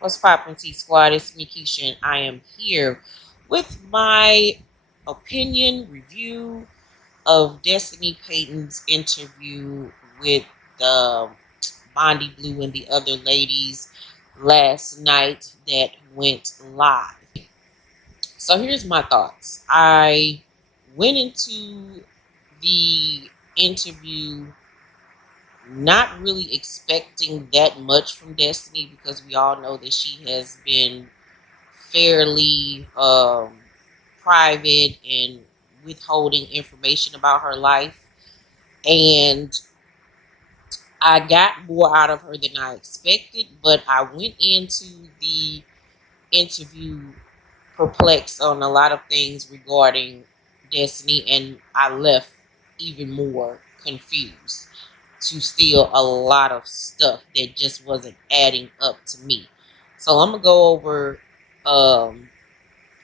What's poppin', T Squad? It's me, Keisha, and I am here with my opinion review of Destiny Payton's interview with Bondi Blue and the other ladies last night that went live. So here's my thoughts. I went into the interview not really expecting that much from Destiny because we all know that she has been fairly private and withholding information about her life. And I got more out of her than I expected, but I went into the interview perplexed on a lot of things regarding Destiny, and I left even more confused to steal a lot of stuff that just wasn't adding up to me. So I'm gonna go over um,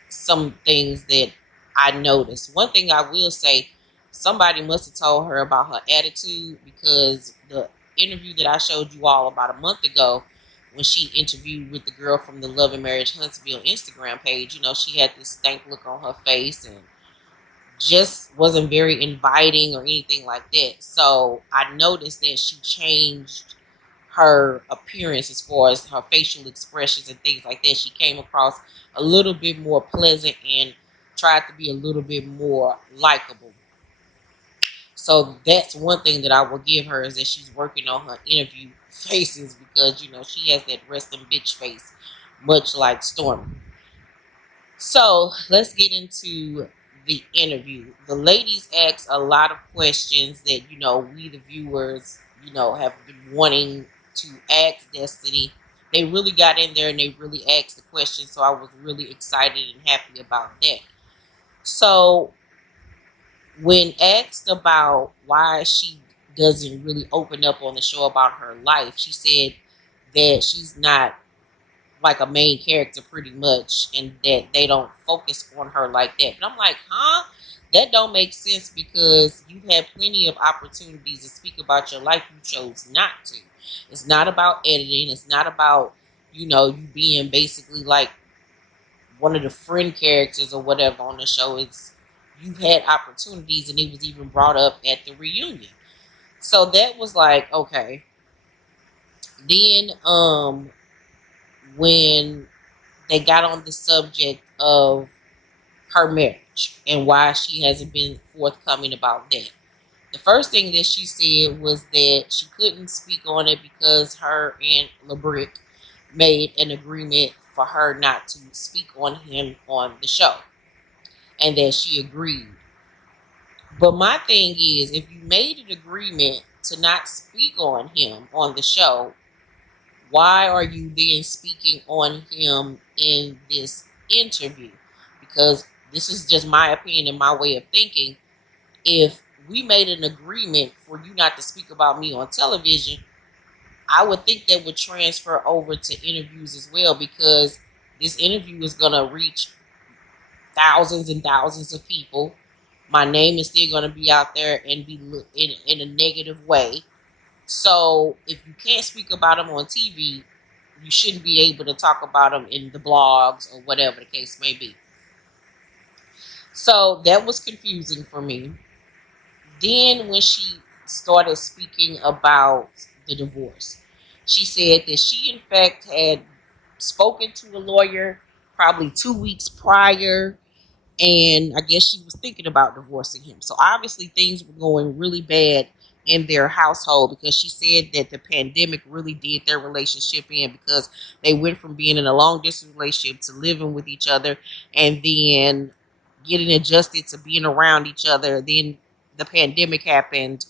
some things that I noticed. One thing I will say, somebody must have told her about her attitude, because the interview that I showed you all about a month ago, when she interviewed with the girl from the Love and Marriage Huntsville Instagram page, she had this stank look on her face and just wasn't very inviting or anything like that. So I noticed that she changed her appearance as far as her facial expressions and things like that. She came across a little bit more pleasant and tried to be a little bit more likable. So that's one thing that I will give her, is that she's working on her interview faces, because she has that resting bitch face, much like Stormy. So let's get into the interview. The ladies asked a lot of questions that we the viewers have been wanting to ask Destiny. They really got in there and they really asked the questions, so I was really excited and happy about that. So when asked about why she doesn't really open up on the show about her life, she said that she's not like a main character pretty much, and that they don't focus on her like that. But I'm like, that don't make sense, because you've had plenty of opportunities to speak about your life. You chose not to. It's not about editing. It's not about you being basically like one of the friend characters or whatever on the show. It's, you've had opportunities, and it was even brought up at the reunion. So that was like, okay. Then when they got on the subject of her marriage and why she hasn't been forthcoming about that, the first thing that she said was that she couldn't speak on it because her and LeBrick made an agreement for her not to speak on him on the show, and that she agreed. But my thing is, if you made an agreement to not speak on him on the show, why are you then speaking on him in this interview? Because this is just my opinion and my way of thinking. If we made an agreement for you not to speak about me on television, I would think that would transfer over to interviews as well, because this interview is going to reach thousands and thousands of people. My name is still going to be out there and be in a negative way. So if you can't speak about them on TV, you shouldn't be able to talk about them in the blogs or whatever the case may be. So that was confusing for me. Then when she started speaking about the divorce, she said that she in fact had spoken to a lawyer probably 2 weeks prior, and I guess she was thinking about divorcing him. So obviously things were going really bad in their household, because she said that the pandemic really did their relationship in, because they went from being in a long distance relationship to living with each other, and then getting adjusted to being around each other. Then the pandemic happened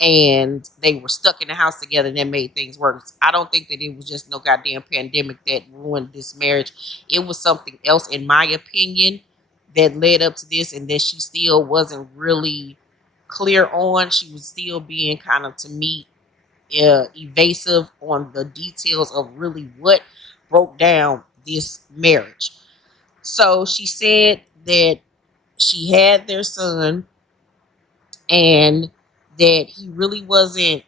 and they were stuck in the house together, and that made things worse. I don't think that it was just no goddamn pandemic that ruined this marriage. It was something else, in my opinion, that led up to this, and that she still wasn't really clear on. She was still being kind of, to me, evasive on the details of really what broke down this marriage. So she said that she had their son, and that he really wasn't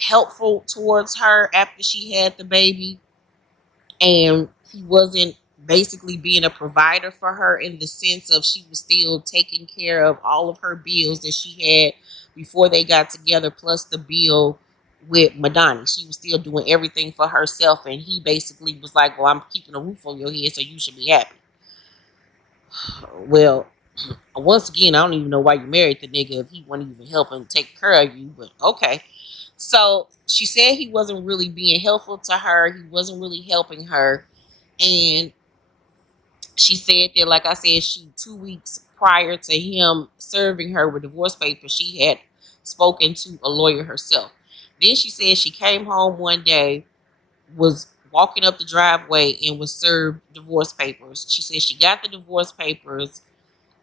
helpful towards her after she had the baby. and he wasn't basically being a provider for her in the sense of she was still taking care of all of her bills that she had before they got together, plus the bill with Madani. She was still doing everything for herself, and he basically was like, well, I'm keeping a roof over your head, so you should be happy. Well, once again, I don't even know why you married the nigga if he wasn't even helping take care of you, but okay. So she said he wasn't really being helpful to her. He wasn't really helping her. And she said that, like I said, 2 weeks prior to him serving her with divorce papers, she had spoken to a lawyer herself. Then she said she came home one day, was walking up the driveway, and was served divorce papers. She said she got the divorce papers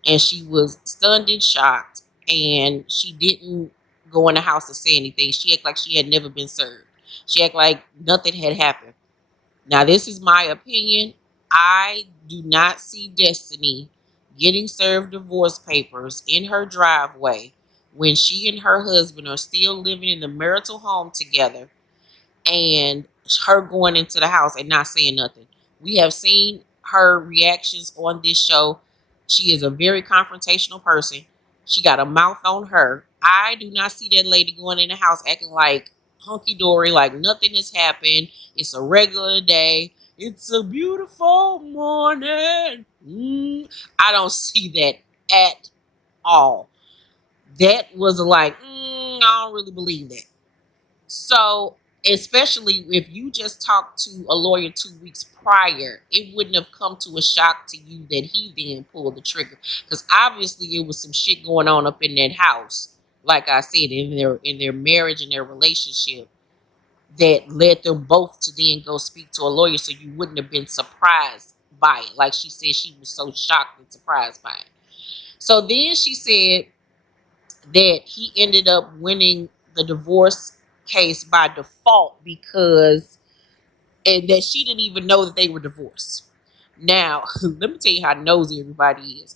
and she was stunned and shocked, and she didn't go in the house to say anything. She acted like she had never been served. She acted like nothing had happened. Now, this is my opinion. I do not see Destiny getting served divorce papers in her driveway when she and her husband are still living in the marital home together, and her going into the house and not saying nothing. We have seen her reactions on this show. She is a very confrontational person. She got a mouth on her. I do not see that lady going in the house acting like hunky dory, like nothing has happened. It's a regular day. It's a beautiful morning. I don't see that at all. That was like, I don't really believe that. So, especially if you just talked to a lawyer 2 weeks prior, it wouldn't have come to a shock to you that he then pulled the trigger. Because obviously it was some shit going on up in that house, like I said, in their marriage and their relationship, that led them both to then go speak to a lawyer, so you wouldn't have been surprised by it. Like she said, she was so shocked and surprised by it. So then she said that he ended up winning the divorce case by default because, and that she didn't even know that they were divorced. Now, let me tell you how nosy everybody is.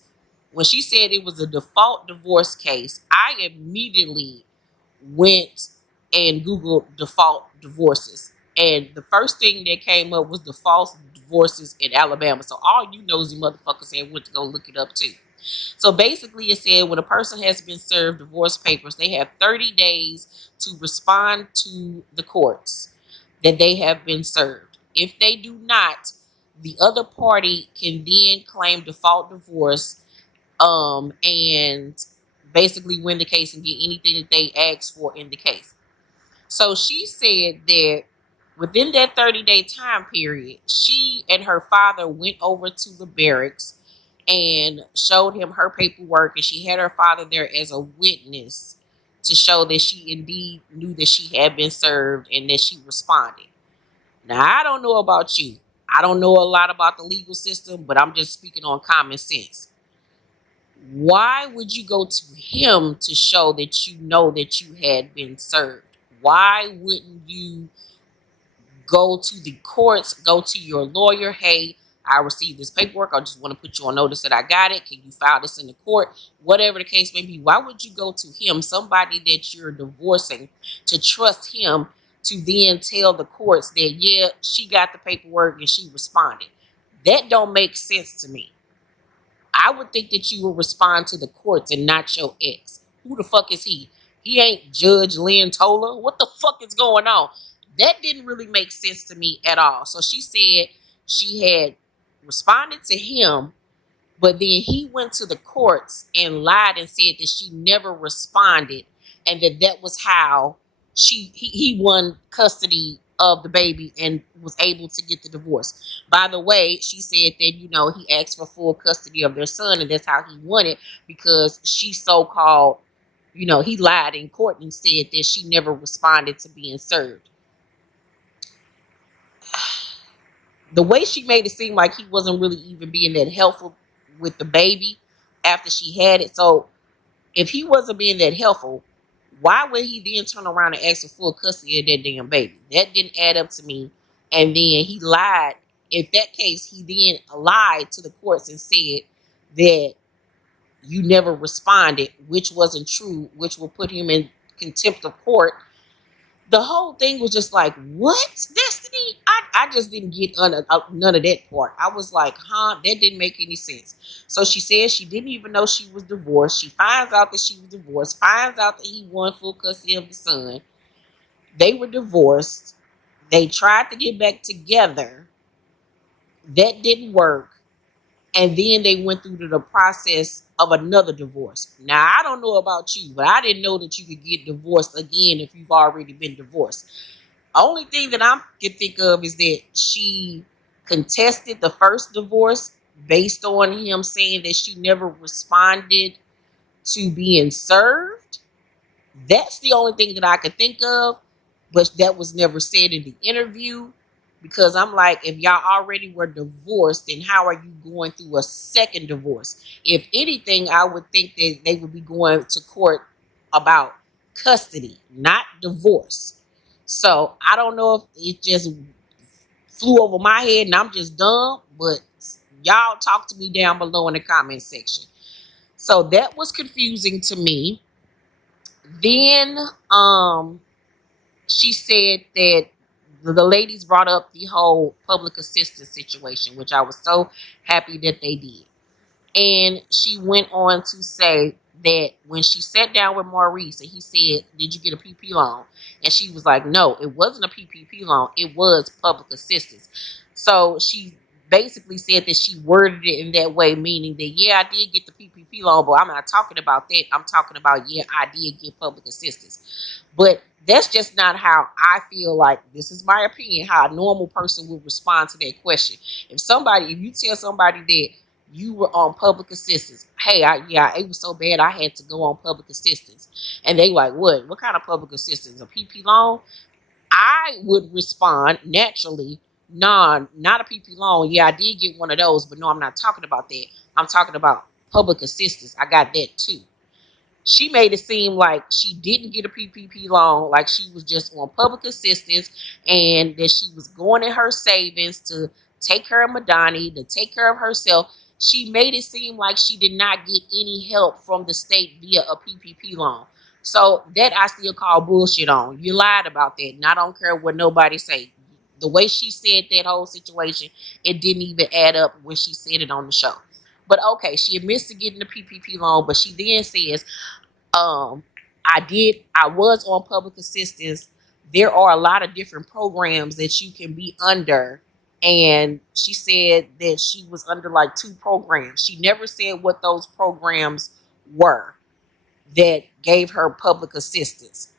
When she said it was a default divorce case, I immediately went and Googled default divorces. And the first thing that came up was default divorces in Alabama. So all you nosy motherfuckers had went to go look it up too. So basically it said when a person has been served divorce papers, they have 30 days to respond to the courts that they have been served. If they do not, the other party can then claim default divorce and basically win the case and get anything that they ask for in the case. So she said that within that 30-day time period, she and her father went over to the barracks and showed him her paperwork, and she had her father there as a witness to show that she indeed knew that she had been served and that she responded. Now, I don't know about you. I don't know a lot about the legal system, but I'm just speaking on common sense. Why would you go to him to show that you know that you had been served? Why wouldn't you go to the courts, go to your lawyer? Hey, I received this paperwork. I just want to put you on notice that I got it. Can you file this in the court? Whatever the case may be. Why would you go to him, somebody that you're divorcing, to trust him to then tell the courts that, yeah, she got the paperwork and she responded? That don't make sense to me. I would think that you would respond to the courts and not your ex. Who the fuck is he? He ain't Judge Lynn Toler. What the fuck is going on? That didn't really make sense to me at all. So she said she had responded to him, but then he went to the courts and lied and said that she never responded, and that was how he won custody of the baby and was able to get the divorce. By the way, she said that, he asked for full custody of their son, and that's how he won it, because she so-called, he lied in court and said that she never responded to being served. The way she made it seem like he wasn't really even being that helpful with the baby after she had it. So if he wasn't being that helpful, why would he then turn around and ask for full custody of that damn baby? That didn't add up to me. And then he lied. In that case, he then lied to the courts and said that you never responded, which wasn't true, which will put him in contempt of court. The whole thing was just like, what, Destiny? I just didn't get none of that part. I was like, huh, that didn't make any sense. So she said she didn't even know she was divorced. She finds out that she was divorced, finds out that he won full custody of the son. They were divorced. They tried to get back together. That didn't work. And then they went through the process of another divorce. Now, I don't know about you, but I didn't know that you could get divorced again if you've already been divorced. Only thing that I can think of is that she contested the first divorce based on him saying that she never responded to being served. That's the only thing that I could think of, but that was never said in the interview. Because I'm like, if y'all already were divorced, then how are you going through a second divorce? If anything, I would think that they would be going to court about custody, not divorce. So I don't know if it just flew over my head and I'm just dumb, but y'all talk to me down below in the comment section. So that was confusing to me. Then she said that the ladies brought up the whole public assistance situation, which I was so happy that they did. And she went on to say that when she sat down with Maurice and he said, did you get a PP loan? And she was like, no, it wasn't a PPP loan. It was public assistance. So she basically said that she worded it in that way, meaning that, yeah, I did get the PPP loan, but I'm not talking about that. I'm talking about, yeah, I did get public assistance. But that's just not how I feel like, this is my opinion, how a normal person would respond to that question. If you tell somebody that you were on public assistance, hey, it was so bad I had to go on public assistance. And they like, what? What kind of public assistance? A PP loan? I would respond naturally, nah, not a PP loan. Yeah, I did get one of those, but no, I'm not talking about that. I'm talking about public assistance. I got that too. She made it seem like she didn't get a PPP loan, like she was just on public assistance and that she was going in her savings to take care of Madani, to take care of herself. She made it seem like she did not get any help from the state via a PPP loan. So that I still call bullshit on. You lied about that, and I don't care what nobody say. The way she said that whole situation, it didn't even add up when she said it on the show. But okay, she admits to getting the PPP loan, but she then says, um, I was on public assistance. There are a lot of different programs that you can be under. And she said that she was under like 2 programs. She never said what those programs were that gave her public assistance.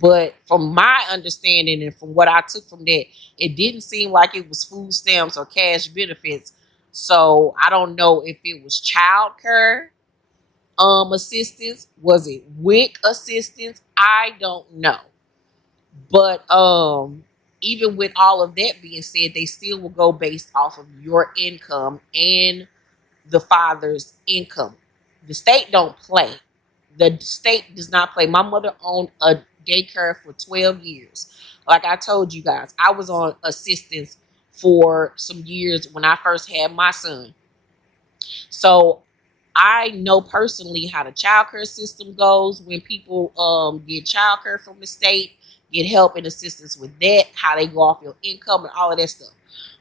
But from my understanding and from what I took from that, it didn't seem like it was food stamps or cash benefits. So I don't know if it was child care assistance, was it WIC assistance? I don't know. But even with all of that being said, they still will go based off of your income and the father's income. The state don't play. The state does not play. My mother owned a daycare for 12 years. Like I told you guys, I was on assistance for some years when I first had my son. So I know personally how the child care system goes when people get child care from the state, get help and assistance with that, how they go off your income and all of that stuff.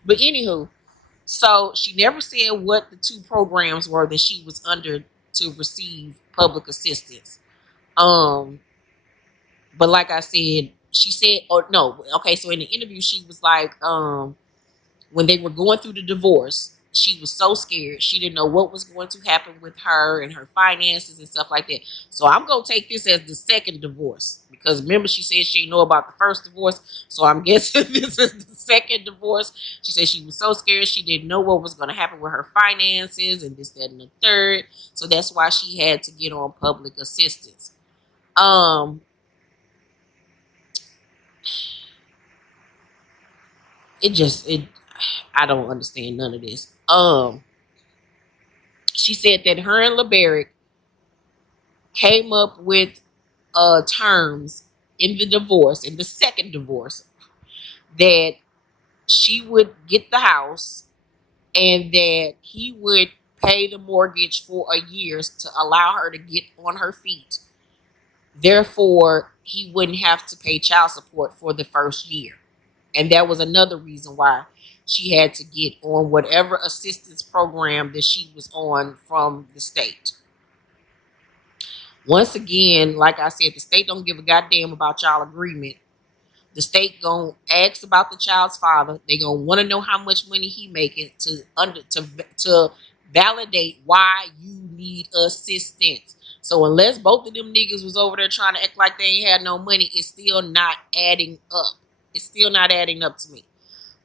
But anywho, so she never said what the 2 programs were that she was under to receive public assistance. But like I said, she said, or no, okay, so in the interview, she was like, when they were going through the divorce, she was so scared. She didn't know what was going to happen with her and her finances and stuff like that. So I'm going to take this as the second divorce. Because remember, she said she didn't know about the first divorce. So I'm guessing this is the second divorce. She said she was so scared. She didn't know what was going to happen with her finances and this, that, and the third. So that's why she had to get on public assistance. I don't understand none of this. She said that her and LeBaric came up with terms in the divorce, in the second divorce, that she would get the house and that he would pay the mortgage for a year to allow her to get on her feet Therefore, he wouldn't have to pay child support for the first year. And that was another reason why she had to get on whatever assistance program that she was on from the state. Once again, like I said, the state don't give a goddamn about y'all agreement. The state gonna ask about the child's father. They gonna want to know how much money he making to validate why you need assistance. So unless both of them niggas was over there trying to act like they ain't had no money, it's still not adding up. It's still not adding up to me.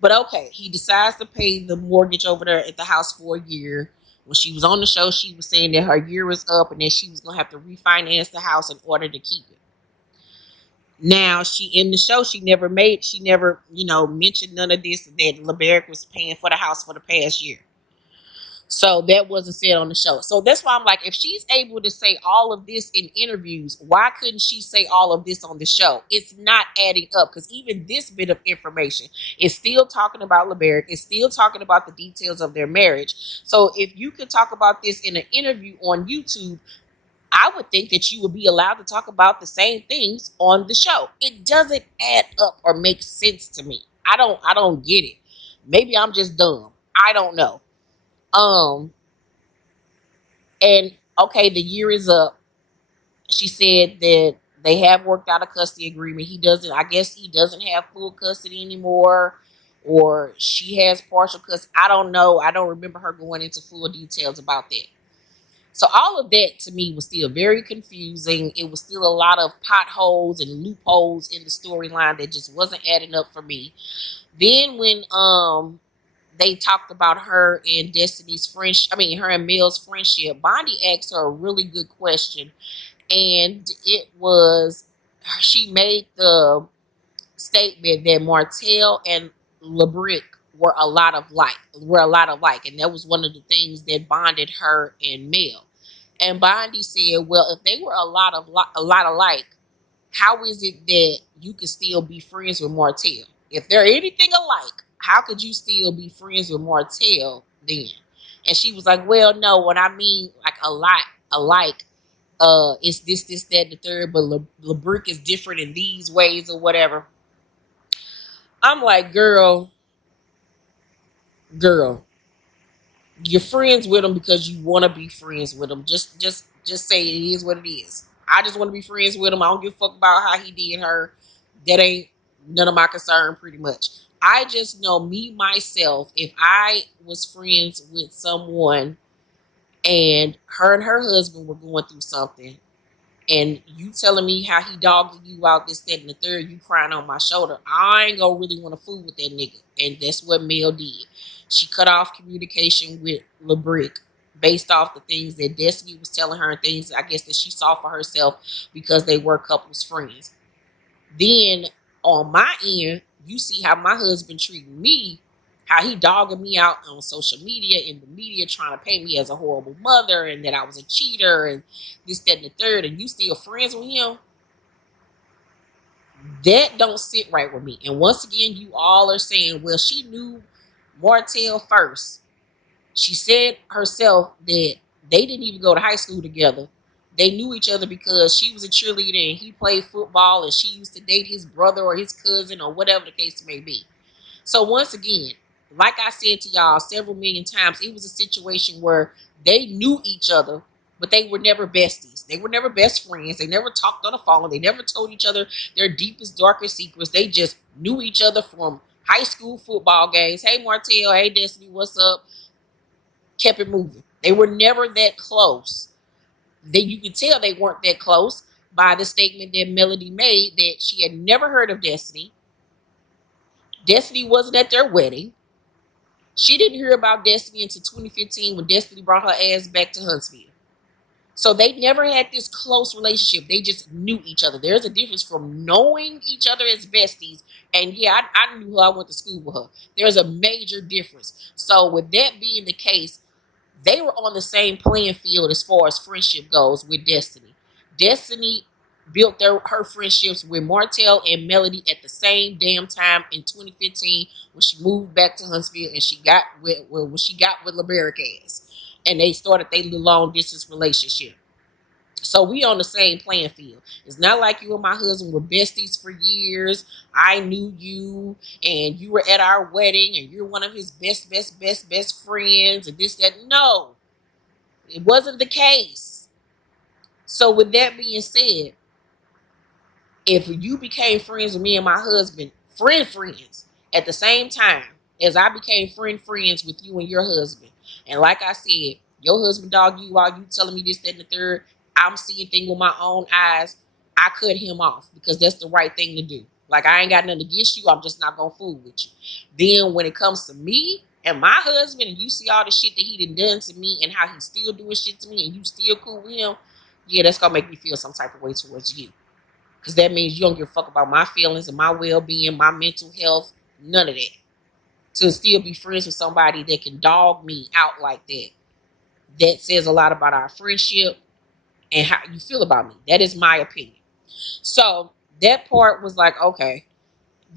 But okay, he decides to pay the mortgage over there at the house for a year. When she was on the show, she was saying that her year was up and that she was gonna have to refinance the house in order to keep it. Now she in the show, she never, mentioned none of this, that LeBerick was paying for the house for the past year. So that wasn't said on the show. So that's why I'm like, if she's able to say all of this in interviews, why couldn't she say all of this on the show? It's not adding up, because even this bit of information is still talking about LeBerick. It's still talking about the details of their marriage. So if you could talk about this in an interview on YouTube, I would think that you would be allowed to talk about the same things on the show. It doesn't add up or make sense to me. I don't get it. Maybe I'm just dumb. I don't know. And okay, the year is up. She said that they have worked out a custody agreement. I guess he doesn't have full custody anymore, or she has partial custody. I don't know. I don't remember her going into full details about that. So all of that to me was still very confusing. It was still a lot of potholes and loopholes in the storyline that just wasn't adding up for me. Then when they talked about her and Destiny's friendship, her and Mel's friendship, Bondi asked her a really good question. And it was, she made the statement that Martell and LeBrick were a lot of like, and that was one of the things that bonded her and Mel. And Bondi said, well, if they were a lot alike, how is it that you could still be friends with Martell? If they're anything alike, how could you still be friends with Martell then? And she was like, well, no, what I mean, like a lot alike, it's this, that, and the third, but LeBrick is different in these ways or whatever. I'm like, girl, you're friends with him because you want to be friends with him. Just say it is what it is. I just want to be friends with him. I don't give a fuck about how he did her. That ain't none of my concern, pretty much. I just know me, myself, if I was friends with someone and her husband were going through something, and you telling me how he dogged you out, this, that, and the third, you crying on my shoulder, I ain't gonna really want to fool with that nigga. And that's what Mel did. She cut off communication with LeBrick based off the things that Destiny was telling her and things, I guess, that she saw for herself because they were couples friends. Then on my end, you see how my husband treated me, how he dogging me out on social media, in the media, trying to paint me as a horrible mother and that I was a cheater and this, that, and the third, and you still friends with him. That don't sit right with me. And once again, you all are saying, well, she knew Martell first. She said herself that they didn't even go to high school together. They knew each other because she was a cheerleader and he played football and she used to date his brother or his cousin or whatever the case may be. So once again, like I said to y'all several million times, it was a situation where they knew each other, but they were never besties. They were never best friends. They never talked on the phone. They never told each other their deepest, darkest secrets. They just knew each other from high school football games. Hey, Martell. Hey, Destiny. What's up? Kept it moving. They were never that close. You could tell they weren't that close by the statement that Melody made that she had never heard of Destiny. Destiny wasn't at their wedding. She didn't hear about Destiny until 2015 when Destiny brought her ass back to Huntsville. So they never had this close relationship. They just knew each other. There's a difference from knowing each other as besties and yeah, I knew her. I went to school with her. There's a major difference. So with that being the case, they were on the same playing field as far as friendship goes with Destiny. Destiny built her friendships with Martell and Melody at the same damn time in 2015 when she moved back to Huntsville and she got with LeBerick ass. And they started their long distance relationship. So we on the same playing field. It's not like you and my husband were besties for years. I knew you and you were at our wedding and you're one of his best friends and this, that. No, it wasn't the case. So with that being said, if you became friends with me and my husband, friends, at the same time as I became friends with you and your husband, and like I said, your husband dog you while you telling me this, that, and the third, I'm seeing things with my own eyes, I cut him off because that's the right thing to do. Like, I ain't got nothing against you, I'm just not gonna fool with you. Then when it comes to me and my husband, and you see all the shit that he done to me and how he's still doing shit to me and you still cool with him, yeah, that's gonna make me feel some type of way towards you. Because that means you don't give a fuck about my feelings and my well-being, my mental health, none of that. To still be friends with somebody that can dog me out like that, that says a lot about our friendship and how you feel about me. That is my opinion. So that part was like, okay.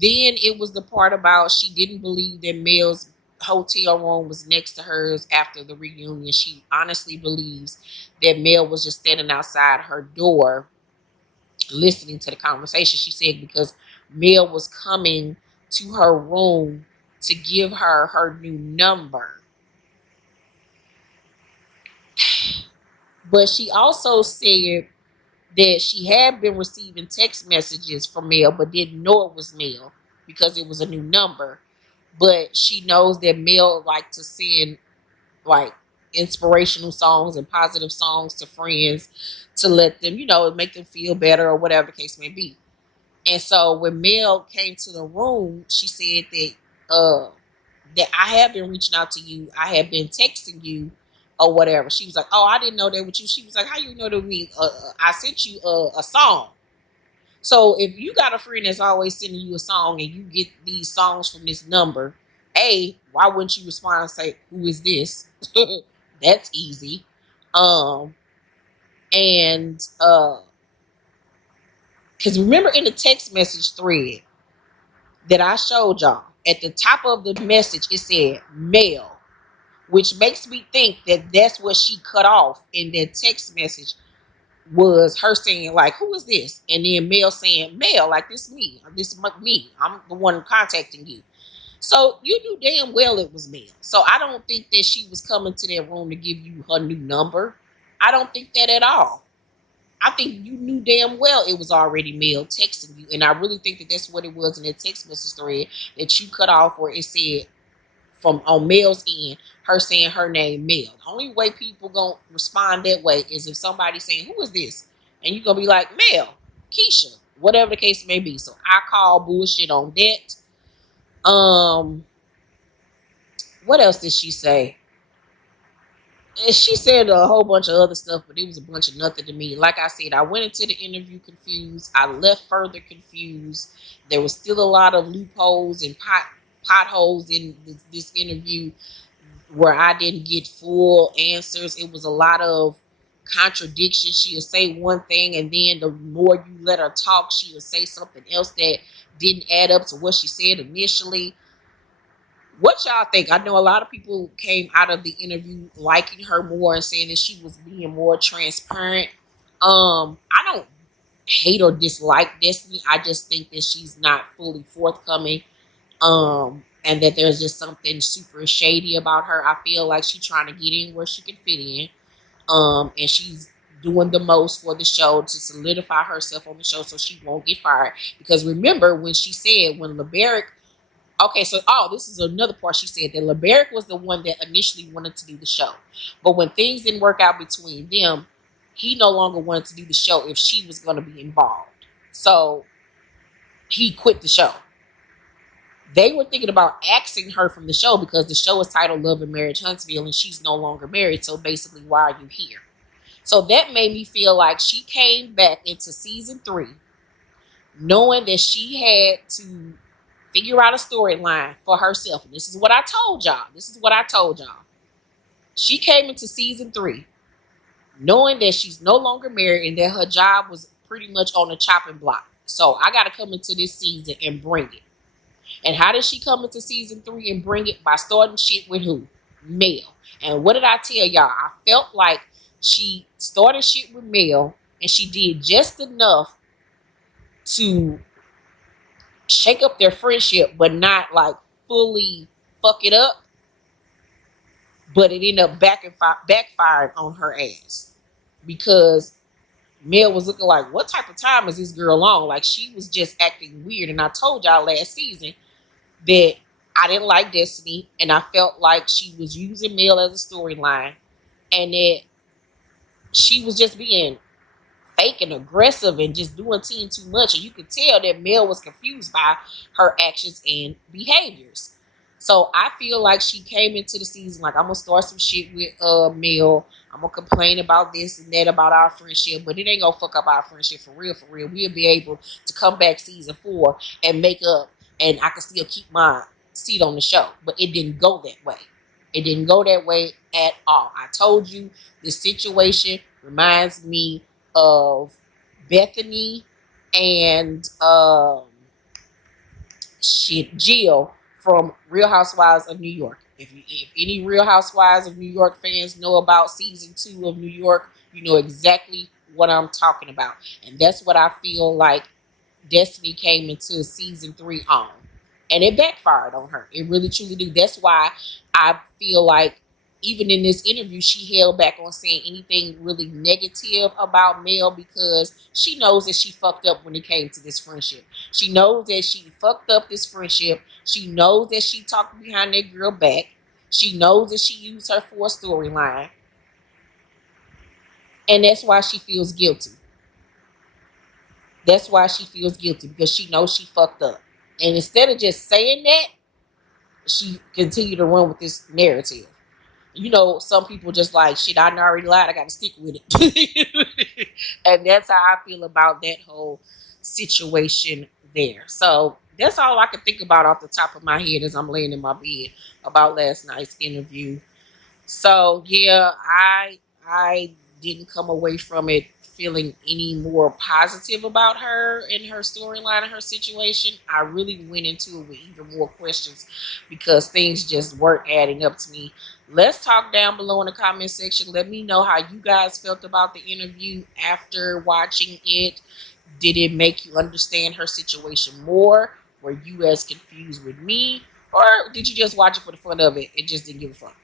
Then it was the part about she didn't believe that Mel's hotel room was next to hers after the reunion. She honestly believes that Mel was just standing outside her door listening to the conversation. She said because Mel was coming to her room to give her her new number. But she also said that she had been receiving text messages from Mel but didn't know it was Mel because it was a new number. But she knows that Mel liked to send like inspirational songs and positive songs to friends to let them, make them feel better or whatever the case may be. And so when Mel came to the room, she said that I have been reaching out to you. I have been texting you or whatever. She was like, oh, I didn't know that with you. She was like, how you know that we, I sent you a song. So if you got a friend that's always sending you a song and you get these songs from this number, why wouldn't you respond and say, who is this? That's easy. And because remember in the text message thread that I showed y'all, at the top of the message, it said Mel, which makes me think that that's what she cut off in that text message was her saying, like, who is this? And then Mel saying, Mel, like, this me. This is me. I'm the one contacting you. So you knew damn well it was Mel. So I don't think that she was coming to that room to give you her new number. I don't think that at all. I think you knew damn well it was already Mel texting you. And I really think that that's what it was in that text message thread that you cut off where it said from on Mel's end, her saying her name Mel. The only way people gonna respond that way is if somebody's saying, who is this? And you're gonna be like, Mel, Keisha, whatever the case may be. So I call bullshit on that. What else did she say? And she said a whole bunch of other stuff, but it was a bunch of nothing to me. Like I said, I went into the interview confused. I left further confused. There was still a lot of loopholes and potholes in this interview where I didn't get full answers. It was a lot of contradictions. She'll say one thing, and then the more you let her talk, she'll say something else that didn't add up to what she said initially. What y'all think? I know a lot of people came out of the interview liking her more and saying that she was being more transparent. I don't hate or dislike Destiny. I just think that she's not fully forthcoming. And that there's just something super shady about her. I feel like she's trying to get in where she can fit in. And she's doing the most for the show to solidify herself on the show so she won't get fired. Because remember when she said when LeBaric, this is another part. She said that LeBaric was the one that initially wanted to do the show. But when things didn't work out between them, he no longer wanted to do the show if she was going to be involved. So he quit the show. They were thinking about axing her from the show because the show is titled Love and Marriage Huntsville and she's no longer married. So basically, why are you here? So that made me feel like she came back into season 3 knowing that she had to figure out a storyline for herself. And this is what I told y'all. She came into season 3 knowing that she's no longer married and that her job was pretty much on the chopping block. So I got to come into this season and bring it. And how did she come into season 3 and bring it? By starting shit with who? Mel. And what did I tell y'all? I felt like She started shit with Mel, and she did just enough to shake up their friendship, but not like fully fuck it up. But it ended up backfiring on her ass because Mel was looking like, what type of time is this girl on? Like, she was just acting weird. And I told y'all last season that I didn't like Destiny, and I felt like she was using Mel as a storyline, and that she was just being fake and aggressive and just doing too much. And you could tell that Mel was confused by her actions and behaviors. So I feel like she came into the season like, I'm gonna start some shit with Mel. I'm gonna complain about this and that about our friendship, but it ain't gonna fuck up our friendship for real, for real. We'll be able to come back season 4 and make up, and I can still keep my seat on the show. But it didn't go that way. It didn't go that way at all. I told you, this situation reminds me of Bethany and Jill from Real Housewives of New York. If any Real Housewives of New York fans know about season 2 of New York, you know exactly what I'm talking about. And that's what I feel like Destiny came into season 3 on. And it backfired on her. It really truly did. That's why I feel like even in this interview, she held back on saying anything really negative about Mel, because she knows that she fucked up when it came to this friendship. She knows that she fucked up this friendship. She knows that she talked behind that girl back. She knows that she used her for a storyline. And that's why she feels guilty. That's why she feels guilty, because she knows she fucked up. And instead of just saying that, she continued to run with this narrative. You know, some people just like, shit, I already lied, I got to stick with it. And that's how I feel about that whole situation there. So that's all I can think about off the top of my head as I'm laying in my bed about last night's interview. So yeah, I didn't come away from it feeling any more positive about her and her storyline and her situation. I really went into it with even more questions because things just weren't adding up to me. Let's talk down below in the comment section. Let me know how you guys felt about the interview after watching it. Did it make you understand her situation more? Were you as confused with me? Or did you just watch it for the fun of it and just didn't give a fuck?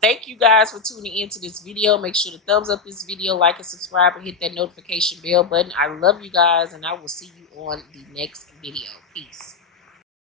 Thank you guys for tuning into this video. Make sure to thumbs up this video, like and subscribe, and hit that notification bell button. I love you guys, and I will see you on the next video. Peace.